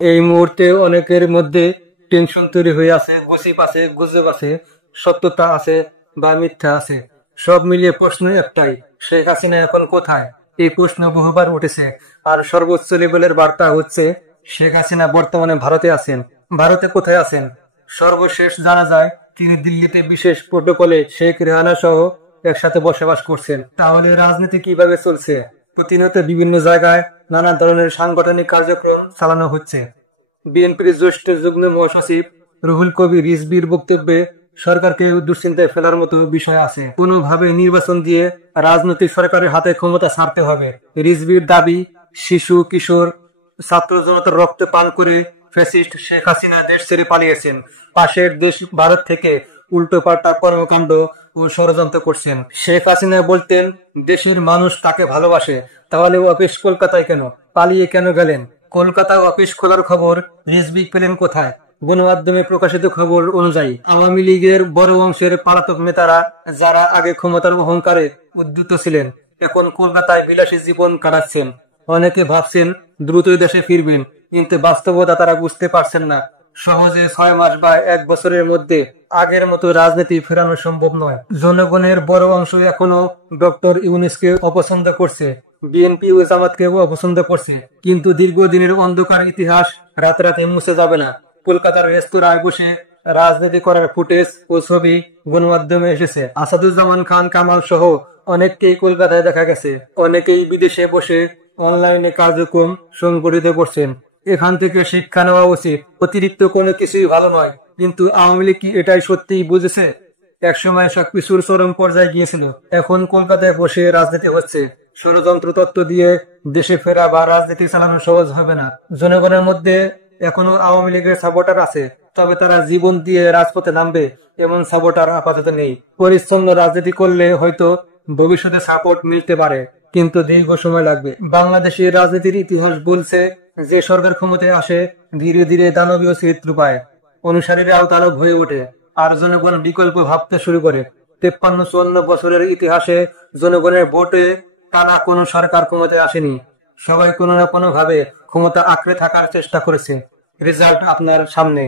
এই মুহূর্তে অনেকের মধ্যে টেনশন তৈরি হয়ে আছে, গসিপ আছে, গুজব আছে, সত্যতা আছে বা মিথ্যা আছে। সব মিলিয়ে প্রশ্ন একটাই, শেখ হাসিনা এখন কোথায়? এই প্রশ্ন বহুবার উঠেছে। আর সর্বোচ্চ লেভেলের বার্তা হচ্ছে শেখ হাসিনা বর্তমানে ভারতে আছেন। ভারতে কোথায় আছেন? সর্বশেষ জানা যায় তিনি দিল্লিতে বিশেষ প্রোটোকলে শেখ রেহানা সহ একসাথে বসবাস করছেন। তাহলে রাজনীতি কিভাবে চলছে? প্রতিনিয়ত বিভিন্ন জায়গায় নানা ধরনের সাংগঠনিক কার্যক্রম চালানো হচ্ছে। বিএনপির জ্যেষ্ঠ যুগ্ম মহাসচিব রুহুল কবির রিজভীর বক্তব্যে সরকারকে দুশ্চিন্তায় ফেলার মতো বিষয় আছে। কোনোভাবে নির্বাচন দিয়ে রাজনৈতিক সরকারের হাতে ক্ষমতা ছাড়তে হবে। রিজভীর দাবি, শিশু, কিশোর, ছাত্র জনতার রক্ত পান করে ফ্যাসিস্ট শেখ হাসিনা দেশ ছেড়ে পালিয়েছেন। পাশের দেশ ভারত থেকে উল্টোপাল্টা কর্মকাণ্ড ও ষড়যন্ত্র করছেন। শেখ হাসিনা বলতেন দেশের মানুষ তাকে ভালোবাসে, তাহলে অফিস কলকাতায় কেন? পালিয়ে কেন গেলেন? কলকাতায় অফিস খোলার খবর রিজভী পেলেন কোথায়? গণমাধ্যমে প্রকাশিত খবর অনুযায়ী আওয়ামী লীগের বড় অংশের পলাতক নেতারা, যারা আগে ক্ষমতার অহংকারে উদ্ধত ছিলেন, এখন কলকাতায় বিলাসী জীবন কাটাচ্ছেন। অনেকে ভাবছেন দ্রুতই দেশে ফিরবেন, কিন্তু বাস্তবতা তারা বুঝতে পারছেন না। সহজে 6 মাস বা 1 বছরের মধ্যে আগের মতো রাজনীতি ফেরানো সম্ভব নয়। জনগণের বড় অংশ এখনো ডক্টর ইউনূসকে অপছন্দ করছে, বিএনপি ও জামাতকেও অপছন্দ করছে। কিন্তু দীর্ঘদিনের অন্ধকার ইতিহাস রাতারাতি মুছে যাবে না। কলকাতার রেস্তোরাঁয় বসে রাজনীতি করার ফুটেজ ও ছবি গণমাধ্যমে এসেছে। আসাদুজ্জামান খান কামাল সহ অনেককেই কলকাতায় দেখা গেছে। অনেকেই বিদেশে বসে অনলাইনে কার্যক্রম সংগঠিত করছেন। এখান থেকে শিক্ষা নেওয়া উচিত। অতিরিক্ত কোনো কিছুই ভালো নয়। কিন্তু আওয়ামী লীগ কি এটাই সত্যিই বুঝেছে? একসময় সবকিছুর চরম পর্যায়ে গিয়েছিল, এখন কলকাতায় বসে রাজনীতি হচ্ছে। ষড়যন্ত্র তত্ত্ব দিয়ে দেশে ফেরা বা রাজনীতি চালানো সহজ হবে না। জনগণের মধ্যে এখনো আওয়ামী লীগের সাপোর্টার আছে, তবে তারা জীবন দিয়ে রাজপথে নামবে এমন সাপোর্টার আপাতত নেই। পরিচ্ছন্ন রাজনীতি করলে হয়তো ভবিষ্যতে সাপোর্ট মিলতে পারে, কিন্তু দীর্ঘ সময় লাগবে। বাংলাদেশের রাজনীতির ইতিহাস বলছে যে সরকার ক্ষমতায় আসে ধীরে ধীরে দানবীয় চরিত্র পায়, অনুসারীরাও তারক হয়ে ওঠে, আর জনগণ বিকল্প ভাবতে শুরু করে। 53-54 বছরের ইতিহাসে জনগণের ভোটে টানা কোনো সরকার ক্ষমতায় আসেনি। সবাই কোনো না কোনো ভাবে ক্ষমতা আঁকড়ে থাকার চেষ্টা করেছে। রেজাল্ট আপনার সামনে।